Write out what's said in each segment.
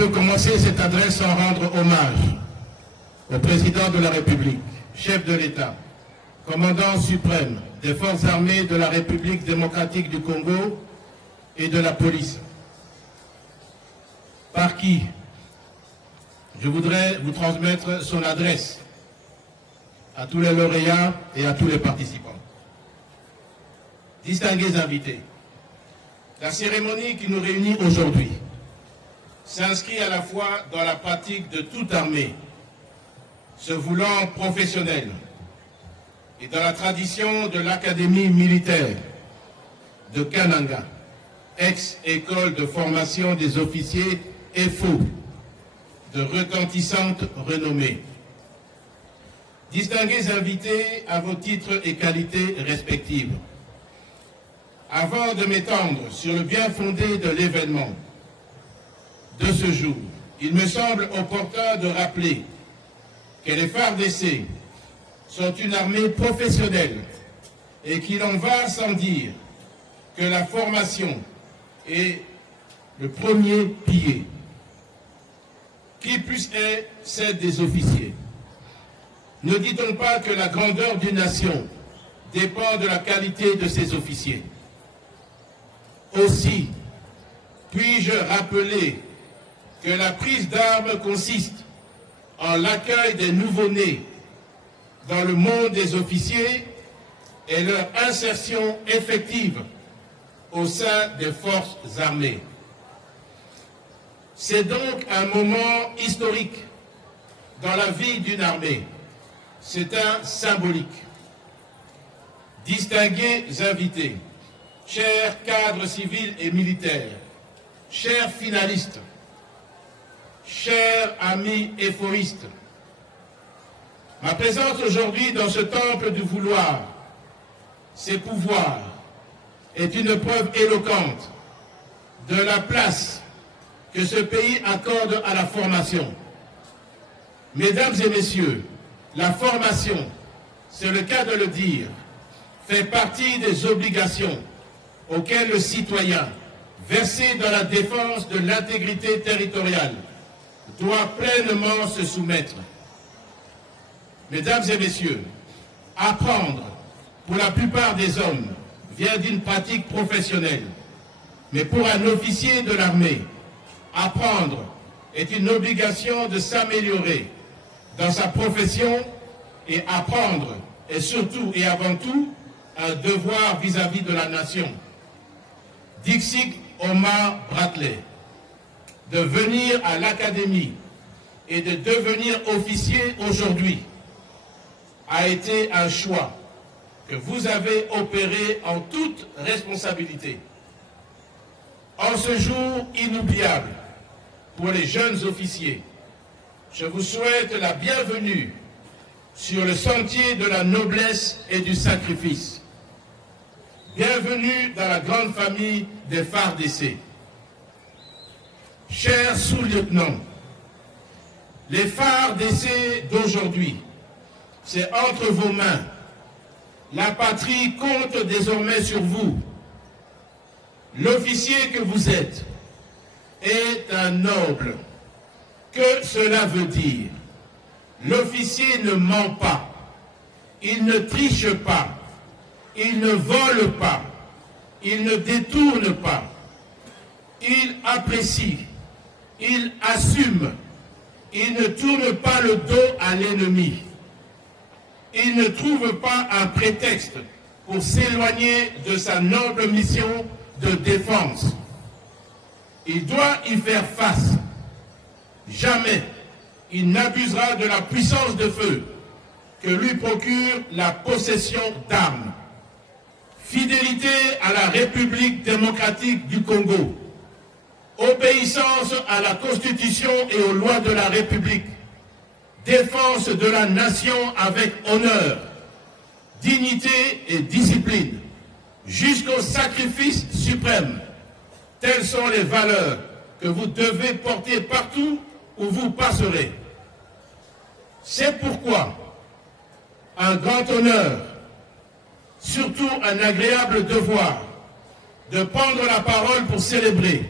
peux commencer cette adresse sans rendre hommage au président de la République, chef de l'État, commandant suprême des forces armées de la République démocratique du Congo et de la police, par qui je voudrais vous transmettre son adresse à tous les lauréats et à tous les participants. Distingués invités, la cérémonie qui nous réunit aujourd'hui s'inscrit à la fois dans la pratique de toute armée, se voulant professionnelle, et dans la tradition de l'Académie militaire de Kananga, ex-école de formation des officiers EFO, de retentissante renommée. Distingués invités à vos titres et qualités respectives, avant de m'étendre sur le bien fondé de l'événement de ce jour, il me semble opportun de rappeler que les FARDC sont une armée professionnelle et qu'il en va sans dire que la formation est le premier pilier. Qui plus est celle des officiers. Ne dit-on pas que la grandeur d'une nation dépend de la qualité de ses officiers? Aussi, puis-je rappeler que la prise d'armes consiste en l'accueil des nouveau-nés dans le monde des officiers et leur insertion effective au sein des forces armées. C'est donc un moment historique dans la vie d'une armée. C'est un symbolique. Distingués invités, chers cadres civils et militaires, chers finalistes, chers amis éphoïstes, ma présence aujourd'hui dans ce temple du vouloir, ses pouvoirs, est une preuve éloquente de la place que ce pays accorde à la formation. Mesdames et messieurs, la formation, c'est le cas de le dire, fait partie des obligations auxquelles le citoyen, versé dans la défense de l'intégrité territoriale, doit pleinement se soumettre. Mesdames et messieurs, apprendre, pour la plupart des hommes, vient d'une pratique professionnelle. Mais pour un officier de l'armée, apprendre est une obligation de s'améliorer dans sa profession, et apprendre est surtout et avant tout un devoir vis-à-vis de la nation. Dixit Omar Bradley, de venir à l'académie et de devenir officier aujourd'hui a été un choix que vous avez opéré en toute responsabilité. En ce jour inoubliable pour les jeunes officiers, je vous souhaite la bienvenue sur le sentier de la noblesse et du sacrifice. Bienvenue dans la grande famille des FARDC. Chers sous-lieutenants, les FARDC d'aujourd'hui, c'est entre vos mains. La patrie compte désormais sur vous. L'officier que vous êtes est un noble. Que cela veut dire? L'officier ne ment pas, il ne triche pas, il ne vole pas, il ne détourne pas, il apprécie, il assume, il ne tourne pas le dos à l'ennemi. Il ne trouve pas un prétexte pour s'éloigner de sa noble mission de défense. Il doit y faire face. Jamais il n'abusera de la puissance de feu que lui procure la possession d'armes. Fidélité à la République démocratique du Congo. Obéissance à la Constitution et aux lois de la République. Défense de la nation avec honneur, dignité et discipline, jusqu'au sacrifice suprême. Telles sont les valeurs que vous devez porter partout où vous passerez. C'est pourquoi un grand honneur, surtout un agréable devoir, de prendre la parole pour célébrer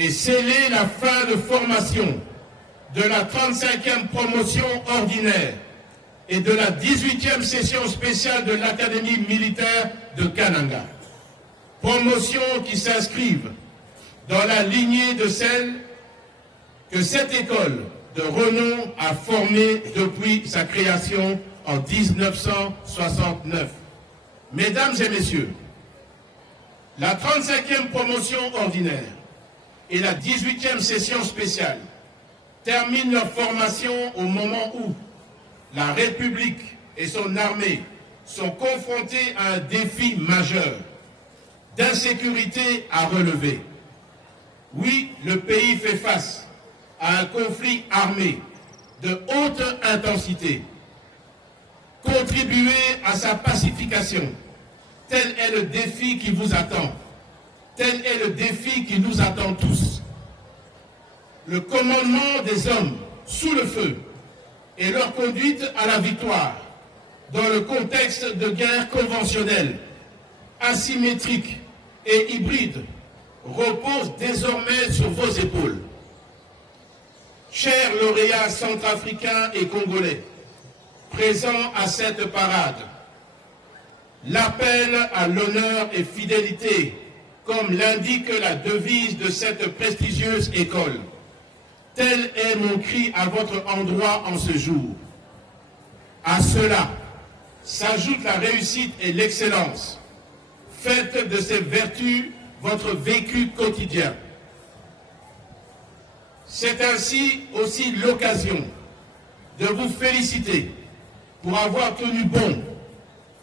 et sceller la fin de formation de la 35e promotion ordinaire et de la 18e session spéciale de l'Académie militaire de Kananga. Promotions qui s'inscrivent dans la lignée de celles que cette école de renom a formées depuis sa création en 1969. Mesdames et messieurs, la 35e promotion ordinaire et la 18e session spéciale terminent leur formation au moment où la République et son armée sont confrontés à un défi majeur d'insécurité à relever. Oui, le pays fait face à un conflit armé de haute intensité. Contribuer à sa pacification, tel est le défi qui vous attend. Tel est le défi qui nous attend tous. Le commandement des hommes sous le feu et leur conduite à la victoire dans le contexte de guerre conventionnelle, asymétrique et hybride repose désormais sur vos épaules. Chers lauréats centrafricains et congolais, présents à cette parade, l'appel à l'honneur et fidélité, comme l'indique la devise de cette prestigieuse école. Tel est mon cri à votre endroit en ce jour. À cela s'ajoute la réussite et l'excellence. Faites de ces vertus votre vécu quotidien. C'est ainsi aussi l'occasion de vous féliciter pour avoir tenu bon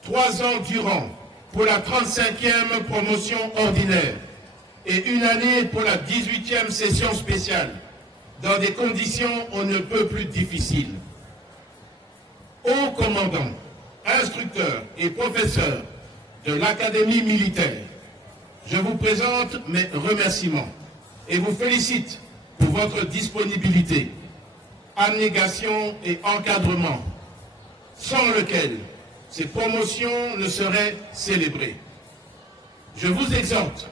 3 ans durant pour la 35e promotion ordinaire et une année pour la 18e session spéciale dans des conditions on ne peut plus difficiles. Hauts commandants, instructeurs et professeurs de l'Académie militaire, je vous présente mes remerciements et vous félicite pour votre disponibilité, abnégation et encadrement, sans lequel ces promotions ne seraient célébrées. Je vous exhorte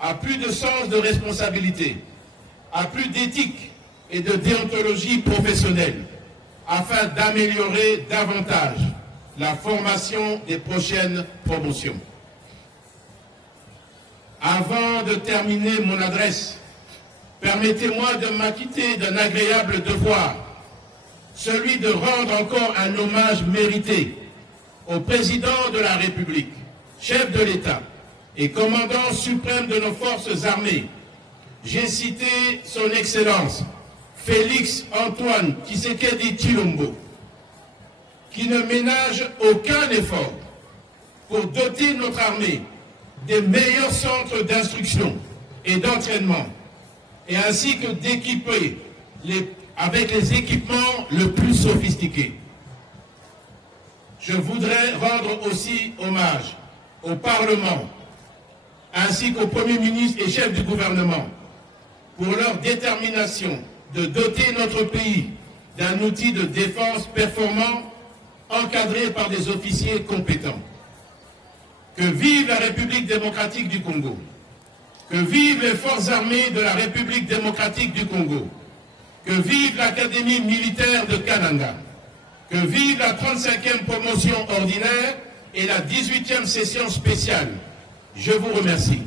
à plus de sens de responsabilité, à plus d'éthique et de déontologie professionnelle, afin d'améliorer davantage la formation des prochaines promotions. Avant de terminer mon adresse, permettez-moi de m'acquitter d'un agréable devoir, celui de rendre encore un hommage mérité au président de la République, chef de l'État et commandant suprême de nos forces armées. J'ai cité son Excellence Félix Antoine Tshisekedi Tshilombo, qui ne ménage aucun effort pour doter notre armée des meilleurs centres d'instruction et d'entraînement, et ainsi que d'équiper avec les équipements le plus sophistiqués. Je voudrais rendre aussi hommage au Parlement, ainsi qu'au Premier ministre et chef du gouvernement, pour leur détermination de doter notre pays d'un outil de défense performant, encadré par des officiers compétents. Que vive la République démocratique du Congo! Que vivent les forces armées de la République démocratique du Congo! Que vive l'Académie militaire de Kananga! Que vive la 35e promotion ordinaire et la 18e session spéciale! Je vous remercie.